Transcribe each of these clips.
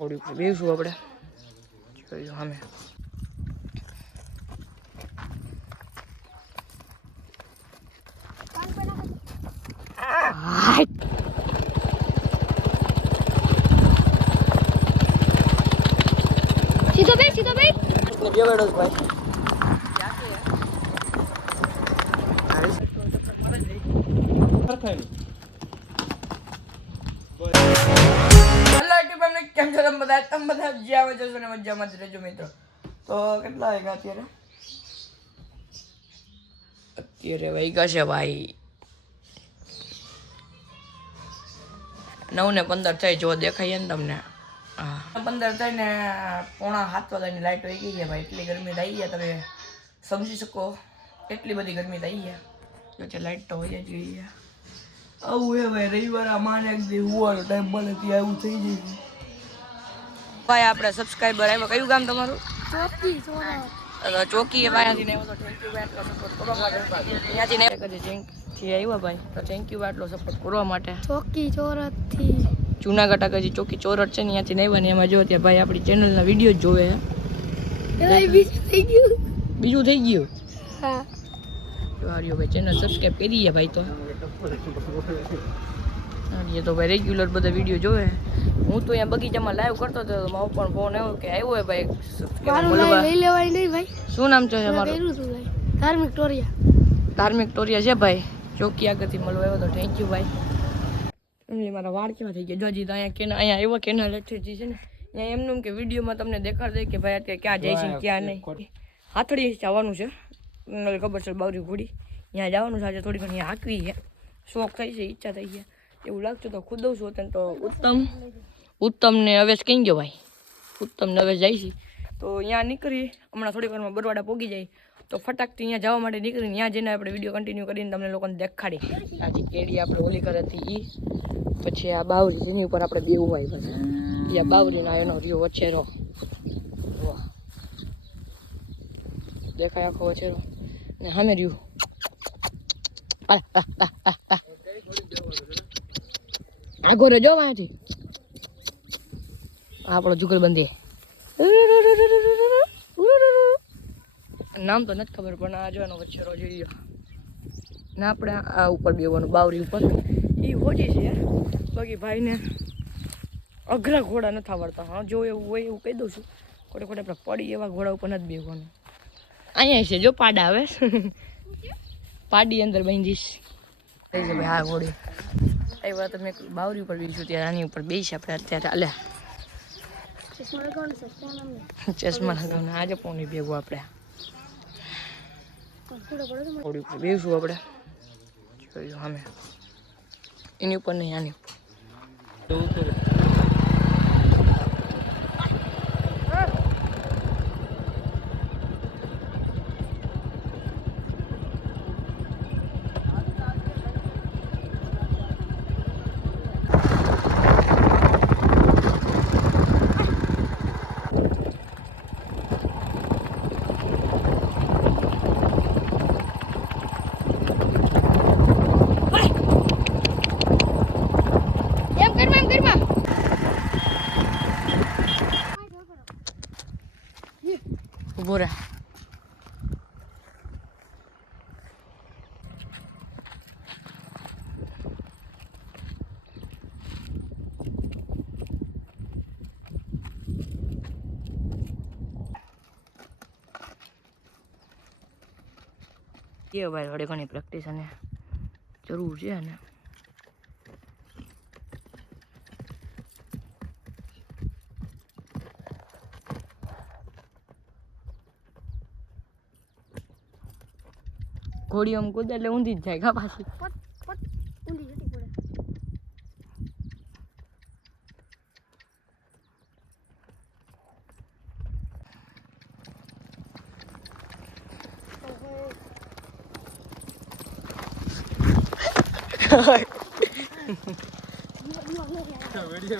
Audi ઉપર બેસું આપણે જોયું સામે સીધો ભાઈ બેવાડો ભાઈ કેમ છો તમે બધા જ્યાં આવે છો ને મજામાં જ રહેજો મિત્રો. તો કેટલા વાગ્યા અત્યારે વાગ્યા છે ભાઈ 9:15 થઈ. જો દેખાય ને તમને હા 15 થઈ ને 6:45 વાગ્યાની લાઈટ વહી ગઈ છે ભાઈ. એટલી ગરમી થઈ ગયા તમે સમજી શકો. એટલી બધી ગરમી થઈ ગયા જો લાઈટ તો હોય જ ગઈ છે. આવું હે ભાઈ રવિવાર આ માને એક દી હોવાનો ટાઈમ મળે ત્યાં આવું થઈ જાય છે ભાઈ. આપણે સબસ્ક્રાઇબર આવ્યો. કયું ગામ તમારું? ચોકી એ ભાઈ થેન્ક યુ ભાઈ આટલો સપોર્ટ કરવા માટે. ત્યાંથી ને કદી જેંકથી આવ્યા ભાઈ તો થેન્ક યુ આટલો સપોર્ટ કરવા માટે. ચોકી ચોરથી જુનાગઢ આગળ ચોકી ચોરઠ છે ને ત્યાંથી આવ્યા ને એમાં જો ત્યાં ભાઈ આપણી ચેનલના વિડીયો જ જોવે છે. બીજું થઈ ગયું હા હાર્યો ભાઈ ચેનલ સબસ્ક્રાઇબ કરી છે ભાઈ. તો ભાઈ રેગ્યુલર બધા વિડીયો જોવે. હું તો અહીંયા બગીચામાં લાઈવ કરતો હતો મારો પણ ફોન આવ્યો કે આવ્યો હે ભાઈ લઈ લેવાય નહીં ભાઈ. શું નામ છે તમારું? ધાર્મિક ટોરિયા. ધાર્મિક ટોરિયા છે ભાઈ. ચોકી આગળથી મળવા આવ્યો તો થેન્ક યુ ભાઈ. એમની મારા વાળ કેવા થઈ ગયા જોજી. તો અહીંયા આવ્યા કેનાલ હેઠળથી છે ને અહીંયા એમનું કે વિડીયોમાં તમને દેખાડ દે કે ભાઈ અત્યારે ક્યાં જાય છે ક્યાં નહીં. હાથડી જવાનું છે ખબર છે બાવરી ઘોડી ત્યાં જવાનું છે આજે. થોડી ઘણી હાંકવી છે શોખ થઈ છે ઈચ્છા થઈ છે એવું લાગતું તો ખુદ દઉં છું અત્યારે તો ઉત્તમ ને અવેશ કઈ ગયો ભાઈ. ઉત્તમ ને અવેશ જાય છે તો અહીંયા નીકળી હમણાં થોડી વારમાં બરવાડા પોગી જાય તો ફટાકથી અહીંયા જવા માટે નીકળીને ત્યાં જઈને આપણે વિડીયો કન્ટિન્યુ કરીને તમને લોકોને દેખાડી. આજે કેડી આપણે ઓલી કરે હતી પછી આ બાવરી જેની ઉપર આપણે બેવું હોય પછી આ બાવરીનો એનો રહ્યો વછેરો દેખાય આખો વછેરો ને સામે રહ્યું આગો રે જો વાંચી આપણો જુગલબંધી નામ તો નથી ખબર પણ આ જોવાનો વચ્ચેરો જોઈ લો ને આપણે આ ઉપર બેવાનું બાવરી ઉપર એ હોજી છે. બાકી ભાઈને અઘરા ઘોડા નથી આવડતા. હા જો એવું હોય એવું કહી દઉં છું. ખોટે ખોટે આપણે પડી એવા ઘોડા ઉપર નથી બેવાનું. અહીંયા છે જો પાડા આવે પાડી અંદર બાંધીશ થઈ છે ભાઈ. હા ઘોડી એ વાત તમે બાવરી ઉપર બેસું ત્યારે આની ઉપર બેસી આપણે અત્યારે હાલે ચશ્મા લગાવને આજે પોની ભેગું આપણે ઘોડી ઉપર બેસું આપણે જોયું સામે એની ઉપર નહીં આની ઉપર ઉભો રહે. કે ભાઈ થોડી ઘણી પ્રેક્ટિસ અને જરૂર છે ને ઘોડી આમ કૂદે એટલે ઊંધી જ જાય કા પાછી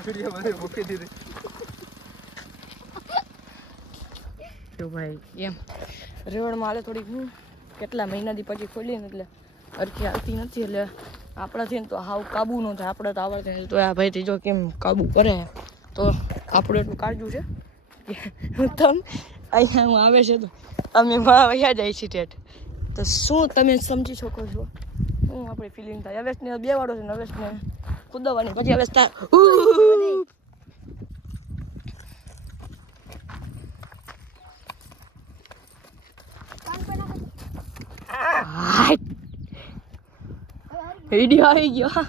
वीडियो मारे મૂકી દીધી તો ભાઈ એમ રેવડમાં હાલે થોડીક હું કેટલા મહિનાથી પછી ખોલી ને એટલે અરખી આવતી નથી એટલે આપણાથી ને તો હાવ કાબુ ન થાય. આપણે તો આવડે તો આ ભાઈથી જો કેમ કાબુ કરે તો આપણું એટલું કાળજું છે તમ અહીંયા હું આવે છે તો અમે વયા જાય છે ટેટ તો શું તમે સમજી શકો છો શું આપણી ફિલિંગ થાય અવેશને બે વાળો છે ને અવેશને કૂદવાની પછી અવેશ થાય વિડીયો આવી ગયો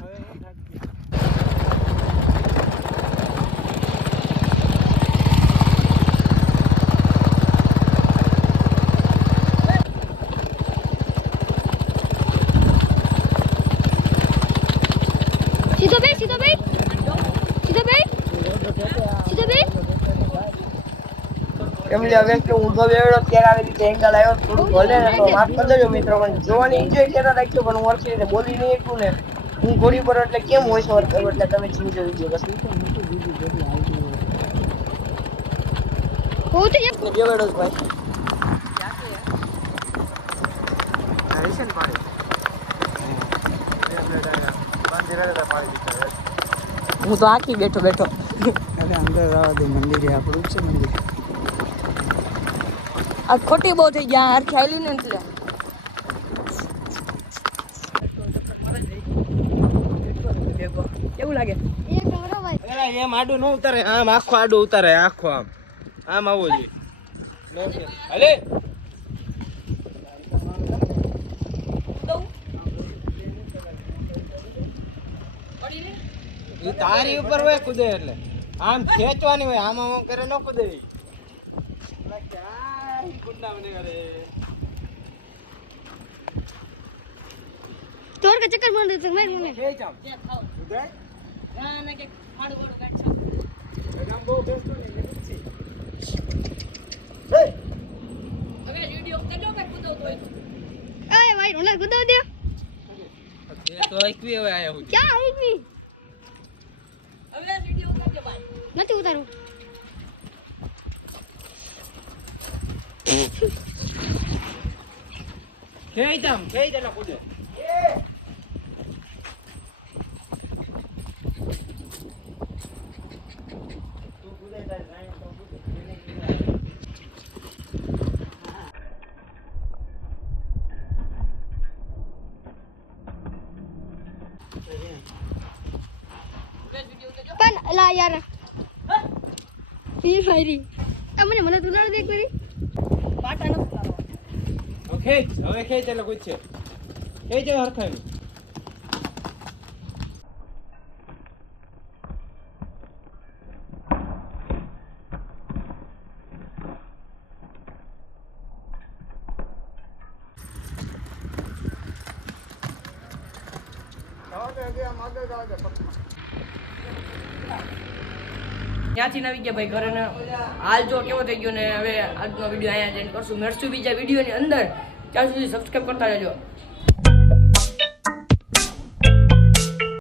સીધો બે સીધો બે સીધો બે સીધો બે એમની અવેશ કે ઊંધો બેડો ત્યારે આવી રીતે એંગલ આવ્યો થોડું ભલે ને તો માફ કરી દેજો મિત્રો પણ જોવાની એન્જોય કર્યા રાખ્યો પણ હું વર્ષે બોલી નહીં એટલું ને હું ઘોડી પર એટલે કેમ વોઇસ ઓવર કરું એટલે તમે સમજો વિડીયો બસ બહુ તો બે બેડો ભાઈ હરીશન પાડી હું તો આખી બેઠો બેઠો અરે અંદર જવા દે મંદિર આપણું છે મંદિર આ ખોટી બહુ થઈ ગયા હાર ખાયલી ને એટલે કેવું લાગે એક નંબર ભાઈ એલા એમ આડું ન ઉતારે આમ આખો આડું ઉતારે આખો આમ આમ આવો જોઈએ અલે ઈ તારી ઉપર હોય કુદે એટલે આમ ખેંચવાની હોય આમ આમ કરે ન કુદે ચોર का चक्कर मार देते मैं मुने ખેંચ આમ ઉદય આમ બહુ બેસતો ને अरे भाई रोना कूदो दे તો એકવી હવે આયા હું क्या आई भी નથી ઉતારું ખેંચ આમ ખેંચ એટલે કુદે પણ લા યાર ફી ફાયરી આ મને તું ના દેખ કરી પાટા ન ખેંચ હવે ખેંચ એટલે કુદ છે ખેંચ હરખાઈ ત્યાંથી આવી ગયા ભાઈ ઘરે ને હાલ જો કેવો થઈ ગયો ને હવે આજનો વિડીયો અહીંયા જ એન્ડ કરશું મળશું બીજા વિડીયોની અંદર ત્યાં સુધી સબસ્ક્રાઈબ કરતા રહેજો